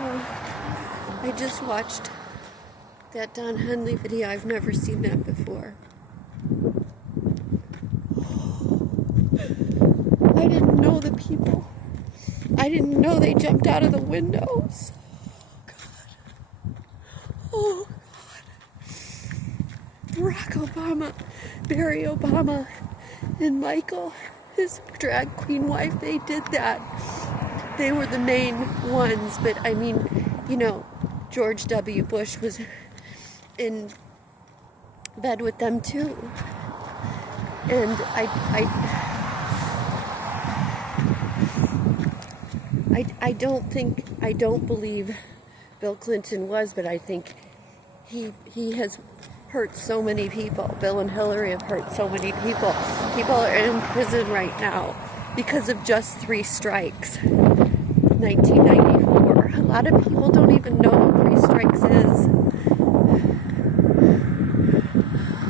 I just watched that Don Henley video. I've never seen that before. I didn't know the people. I didn't know they jumped out of the windows. Oh, God. Barack Obama, Barry Obama, and Michael, his drag queen wife, they did that. They were the main ones, but I mean, you know, George W. Bush was in bed with them too. And I don't believe Bill Clinton was, but I think he has hurt so many people. Bill and Hillary have hurt so many people. People are in prison right now because of just 3 strikes. 1994. A lot of people don't even know what 3 strikes is.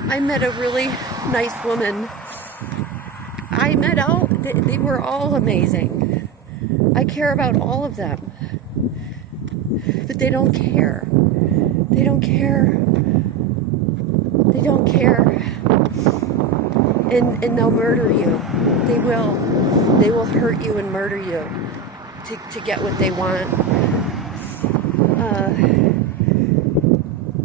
I met a really nice woman. They were all amazing. I care about all of them. But they don't care. They don't care. They don't care. And they'll murder you. They will. They will hurt you and murder you to get what they want.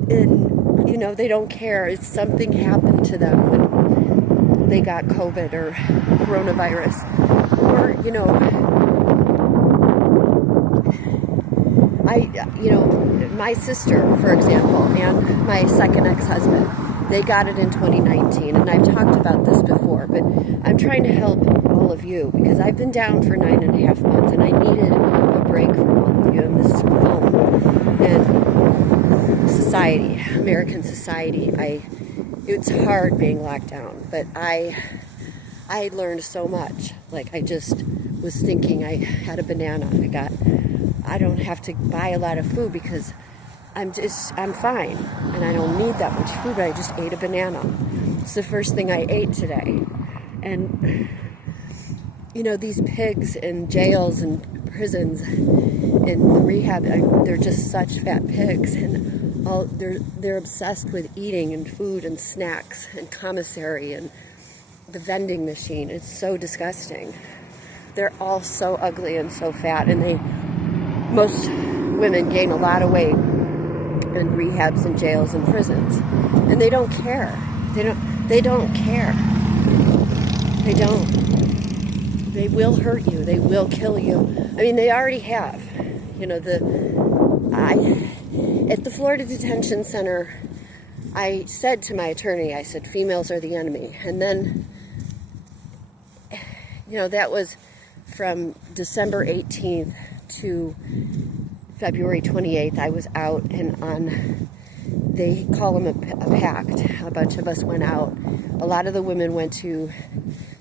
And, you know, they don't care. It's something happened to them when they got COVID or coronavirus. Or, you know, my sister, for example, and my second ex-husband, they got it in 2019, and I've talked about this before, but I'm trying to help all of you because I've been down for 9.5 months, and I needed a break from all of you and this film and society, American society. It's hard being locked down, but I learned so much. Like, I just was thinking, I had a banana. I don't have to buy a lot of food because I'm fine, and I don't need that much food, but I just ate a banana. It's the first thing I ate today. And, you know, these pigs in jails and prisons and rehab, they're just such fat pigs, and they're obsessed with eating and food and snacks and commissary and the vending machine. It's so disgusting. They're all so ugly and so fat, and most women gain a lot of weight in rehabs and jails and prisons, and they don't care. They don't care. They don't. They will hurt you. They will kill you. I mean, they already have. You know, at the Florida Detention Center, I said to my attorney, I said, females are the enemy. And then, you know, that was from December 18th to February 28th. I was out, and they call them a pact. A bunch of us went out. A lot of the women went to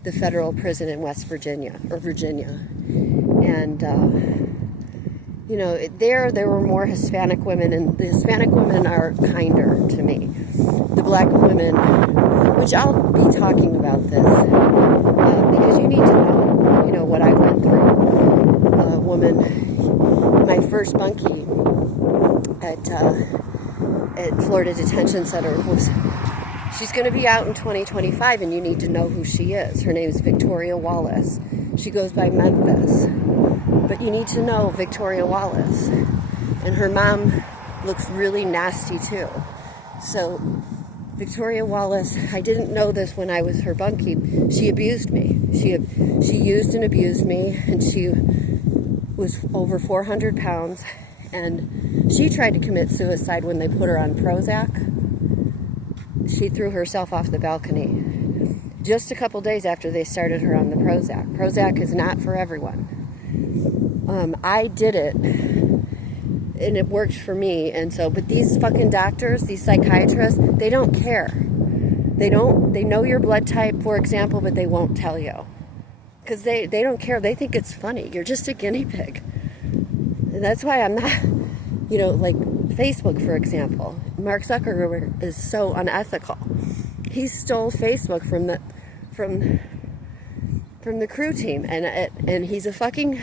the federal prison in West Virginia, or Virginia. And, you know, there were more Hispanic women, and the Hispanic women are kinder to me. The black women, which I'll be talking about this, because you need to know, you know, what I went through. A woman, my first bunkie at Florida Detention Center she's going to be out in 2025, and you need to know who she is. Her name is Victoria Wallace. She goes by Memphis. But you need to know Victoria Wallace. And her mom looks really nasty too. So Victoria Wallace, I didn't know this when I was her bunkie. She abused me. She used and abused me, and she was over 400 pounds. And she tried to commit suicide when they put her on Prozac. She threw herself off the balcony just a couple days after they started her on the Prozac. Prozac is not for everyone. I did it, and it worked for me. And so, but these fucking doctors, these psychiatrists, they don't care. They know your blood type, for example, but they won't tell you because they don't care. They think it's funny. You're just a guinea pig. And that's why I'm not, you know, like Facebook, for example. Mark Zuckerberg is so unethical. He stole Facebook from the crew team, and he's a fucking.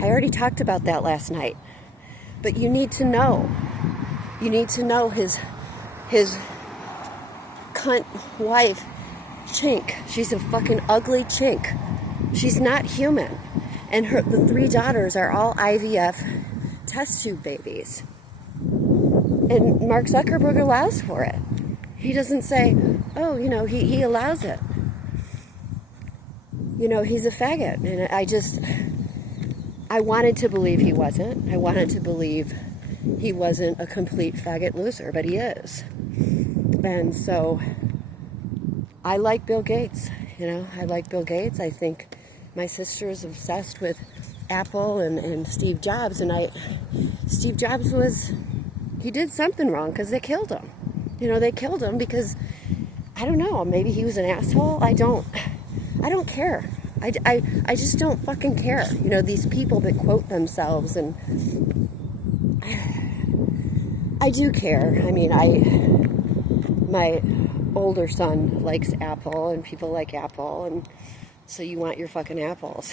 I already talked about that last night. But you need to know. You need to know his cunt wife, chink. She's a fucking ugly chink. She's not human. And the 3 daughters are all IVF test tube babies. And Mark Zuckerberg allows for it. He doesn't say, oh, you know, he allows it. You know, he's a faggot. And I wanted to believe he wasn't. I wanted to believe he wasn't a complete faggot loser, but he is. And so I like Bill Gates. You know, I like Bill Gates. I think my sister is obsessed with Apple and Steve Jobs. And Steve Jobs he did something wrong because they killed him. You know, they killed him because, I don't know, maybe he was an asshole. I don't care. I just don't fucking care. You know, these people that quote themselves, and I do care. I mean, my older son likes Apple, and people like Apple, and so you want your fucking apples.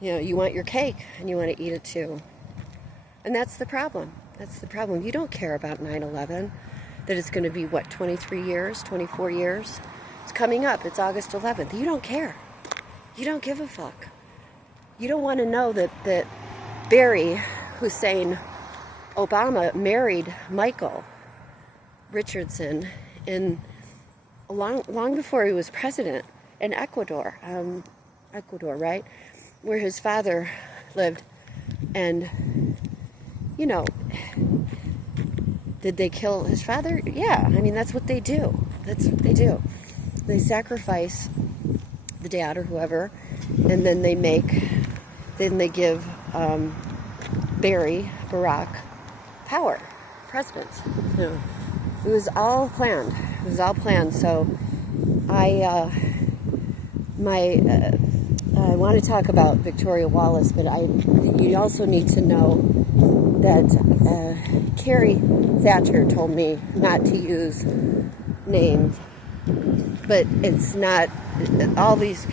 You know, you want your cake, and you want to eat it too. And that's the problem. That's the problem. You don't care about 9/11, that it's going to be, 23 years, 24 years? It's coming up. It's August 11th. You don't care. You don't give a fuck. You don't want to know that Barry Hussein Obama married Michael Richardson long before he was president in Ecuador, right, where his father lived. And, you know, did they kill his father? Yeah, I mean, that's what they do. That's what they do. They sacrifice the dad or whoever, and then they give Barack power, presidents. You know, it was all planned. It was all planned. So I want to talk about Victoria Wallace, but you also need to know that Carrie Thatcher told me not to use names, but it's not all these.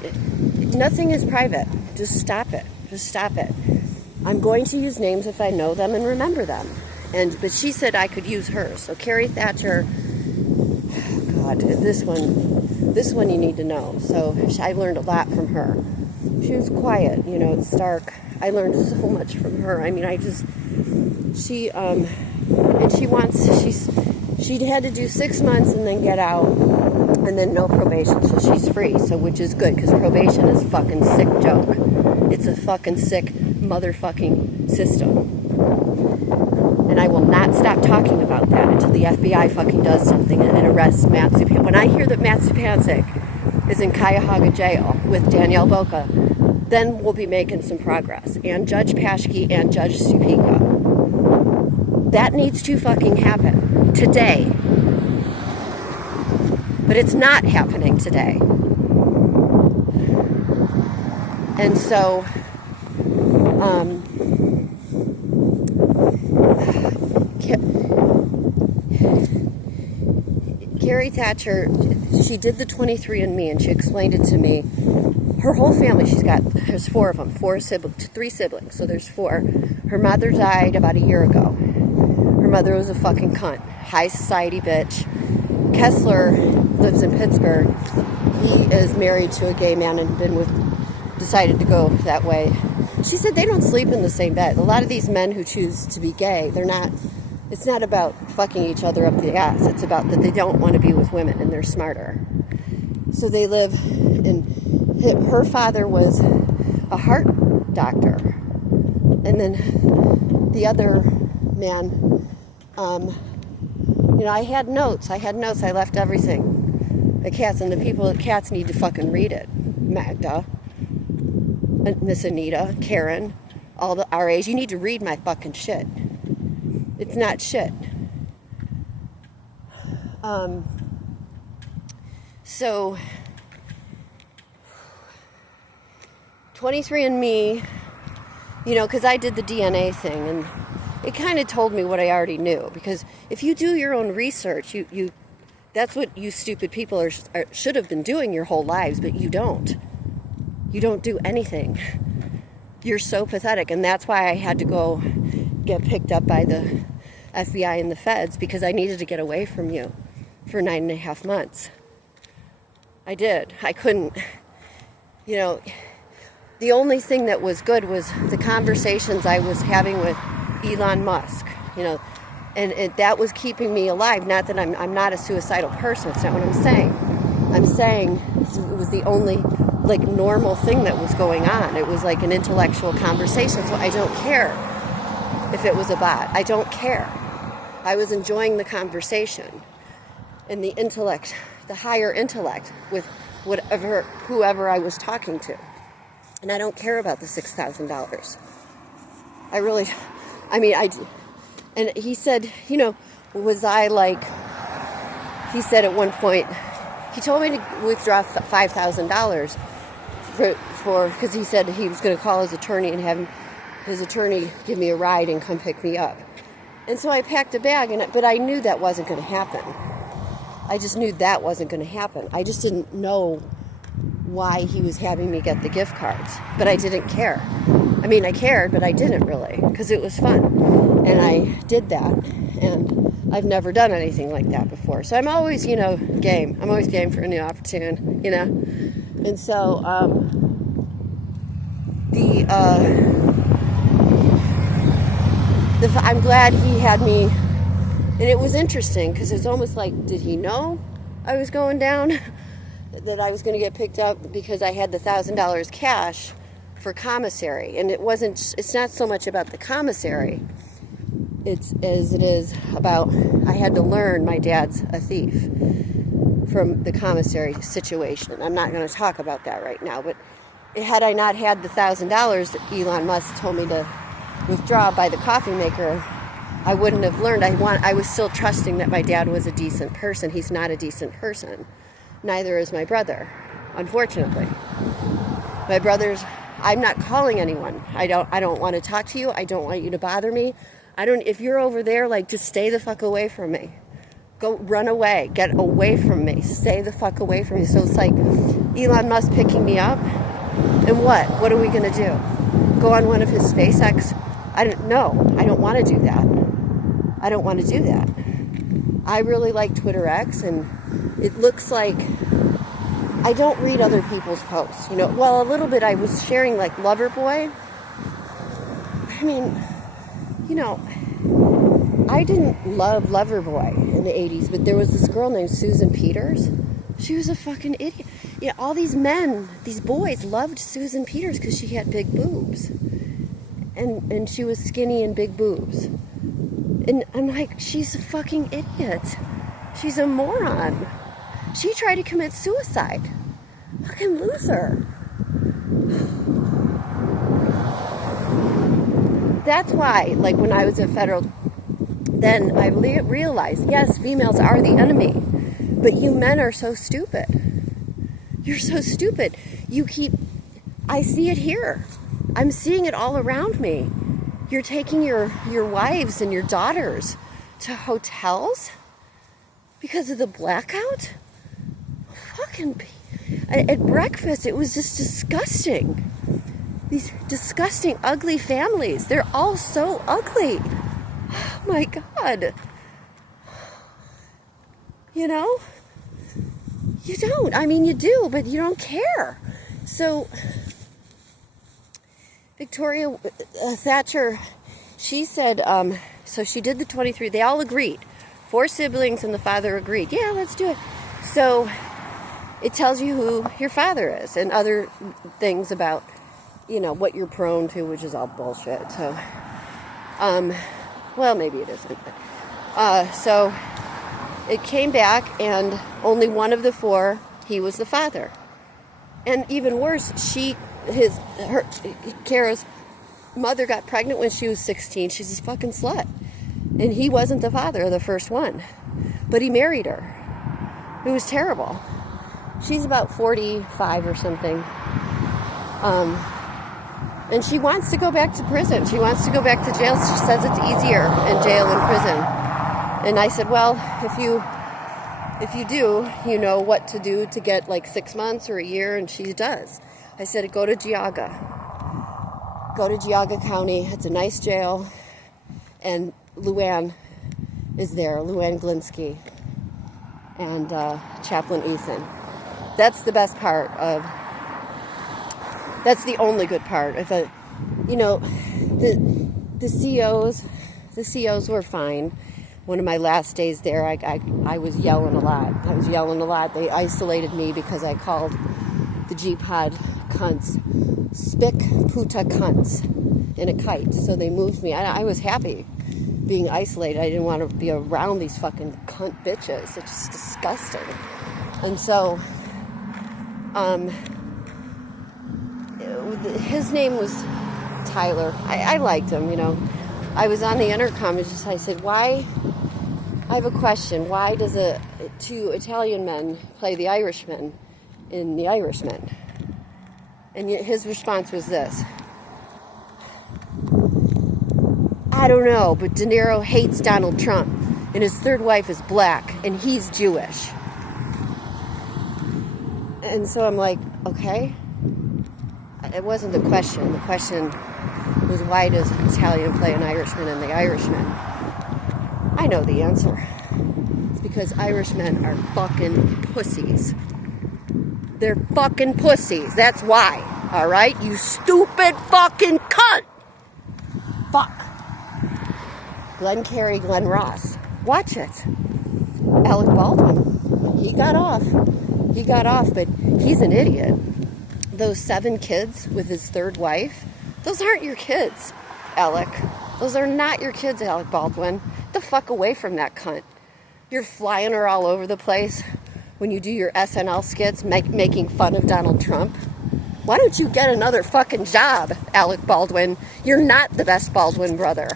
Nothing is private. Just stop it. Just stop it. I'm going to use names if I know them and remember them. But she said I could use hers. So Carrie Thatcher. God, this one you need to know. So I learned a lot from her. She was quiet. You know, it's dark. I learned so much from her. I mean, she had to do 6 months and then get out, and then no probation, so she's free. So, which is good, because probation is a fucking sick joke. It's a fucking sick motherfucking system. And I will not stop talking about that until the FBI fucking does something and arrests Matt Zupancic. When I hear that Matt Zupancic is in Cuyahoga jail with Danielle Boca, then we'll be making some progress. And Judge Paschke and Judge Supika. That needs to fucking happen today. But it's not happening today. And so, Carrie Thatcher, she did the 23andMe, and she explained it to me. Her whole family, there's 4 of them, 3 siblings, so there's 4. Her mother died about a year ago. Her mother was a fucking cunt, high society bitch. Kessler lives in Pittsburgh. He is married to a gay man and decided to go that way. She said they don't sleep in the same bed. A lot of these men who choose to be gay, it's not about fucking each other up the ass. It's about that they don't want to be with women and they're smarter. So they live her father was a heart doctor. And then the other man, I had notes. I left everything. The cats and the people at Cats need to fucking read it. Magda, Miss Anita, Karen, all the RAs. You need to read my fucking shit. It's not shit. So 23andMe, because I did the DNA thing, and it kind of told me what I already knew. Because if you do your own research, that's what you stupid people should have been doing your whole lives, but you don't. You don't do anything. You're so pathetic. And that's why I had to go get picked up by the FBI and the feds, because I needed to get away from you for 9.5 months. I did. I couldn't, you know, the only thing that was good was the conversations I was having with Elon Musk, you know, and that was keeping me alive. Not that I'm not a suicidal person. It's not what I'm saying. I'm saying it was the only, like, normal thing that was going on. It was like an intellectual conversation, so I don't care if it was a bot. I don't care. I was enjoying the conversation and the intellect, the higher intellect with whoever I was talking to. And I don't care about the $6,000. And he said, you know, was I like, he said at one point, he told me to withdraw $5,000 because he said he was going to call his attorney and have his attorney give me a ride and come pick me up. And so I packed a bag, but I knew that wasn't going to happen. I just knew that wasn't going to happen. I just didn't know why he was having me get the gift cards. But I didn't care. I mean, I cared, but I didn't really, because it was fun. And I did that. And I've never done anything like that before. So I'm always, you know, game. I'm always game for a new opportunity, you know. And so, I'm glad he had me, and it was interesting because it's almost like, did he know I was going down, that I was going to get picked up, because I had the $1,000 cash for commissary. And it's not so much about the commissary, as it is about, I had to learn my dad's a thief from the commissary situation. I'm not going to talk about that right now, but had I not had the $1,000 that Elon Musk told me to withdraw by the coffee maker, I wouldn't have learned. I was still trusting that my dad was a decent person. He's not a decent person. Neither is my brother, unfortunately. My brother's, I'm not calling anyone. I don't want to talk to you. I don't want you to bother me. If you're over there, like, just stay the fuck away from me. Go run away. Get away from me. Stay the fuck away from me. So it's like Elon Musk picking me up. And what? What are we going to do? Go on one of his SpaceX? I don't know. I don't want to do that. I don't want to do that. I really like Twitter X, and it looks like I don't read other people's posts. You know, well, a little bit. I was sharing, like, Loverboy. I mean, you know, I didn't love Loverboy in the 80s, but there was this girl named Susan Peters. She was a fucking idiot. Yeah, all these men, these boys loved Susan Peters because she had big boobs. And she was skinny and big boobs. And I'm like, she's a fucking idiot. She's a moron. She tried to commit suicide. Fucking loser. That's why, like, when I was at Federal, then I realized, yes, females are the enemy. But you men are so stupid. You're so stupid. I see it here. I'm seeing it all around me. You're taking your wives and your daughters to hotels because of the blackout? Fucking, at breakfast, it was just disgusting. These disgusting, ugly families. They're all so ugly. Oh my God. You know? You don't. I mean, you do, but you don't care. So, Victoria Thatcher, she said, so she did the 23, they all agreed. 4 siblings and the father agreed. Yeah, let's do it. So, it tells you who your father is and other things about, you know, what you're prone to, which is all bullshit. So, well, maybe it isn't. So, it came back, and only one of the 4, he was the father. And even worse, Kara's mother got pregnant when she was 16. She's a fucking slut. And he wasn't the father of the first one. But he married her. It was terrible. She's about 45 or something. And she wants to go back to prison. She wants to go back to jail. She says it's easier in jail than prison. And I said, well, if you do, you know what to do to get like 6 months or a year, and she does. I said, go to Geauga. go to Geauga County. It's a nice jail. And Luann is there, Luann Glinsky, and Chaplain Ethan. That's the best part of, that's the only good part. If the COs were fine. One of my last days there, I was yelling a lot. They isolated me because I called the Jihad cunts spick puta cunts in a kite. So they moved me. I was happy being isolated. I didn't want to be around these fucking cunt bitches. It's just disgusting. And so, his name was Tyler. I liked him, I was on the intercom and I said, why? I have a question. Why does two Italian men play the Irishman in The Irishman? And his response was this: I don't know, but De Niro hates Donald Trump, and his third wife is black, and he's Jewish. And so I'm like, okay. It wasn't the question. The question was, why does an Italian play an Irishman in The Irishman? I know the answer. It's because Irishmen are fucking pussies. They're fucking pussies. That's why. Alright? You stupid fucking cunt! Fuck. Glenn Carey, Glenn Ross. Watch it. Alec Baldwin. He got off, but he's an idiot. Those 7 kids with his third wife, those aren't your kids, Alec. Those are not your kids, Alec Baldwin. Get the fuck away from that cunt. You're flying her all over the place when you do your SNL skits making fun of Donald Trump. Why don't you get another fucking job, Alec Baldwin? You're not the best Baldwin brother.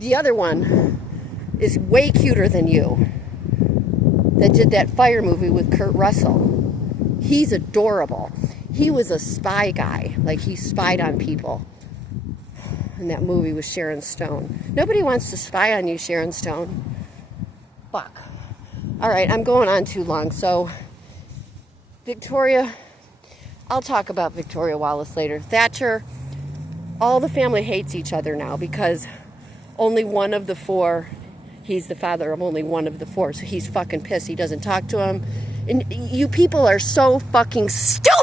The other one is way cuter than you, that did that Fire movie with Kurt Russell. He's adorable. He was a spy guy. Like, he spied on people. And that movie with Sharon Stone. Nobody wants to spy on you, Sharon Stone. Fuck. All right, I'm going on too long. So, Victoria, I'll talk about Victoria Wallace later. Thatcher, all the family hates each other now because only one of the 4, he's the father of only one of the 4, so he's fucking pissed. He doesn't talk to him. And you people are so fucking stupid!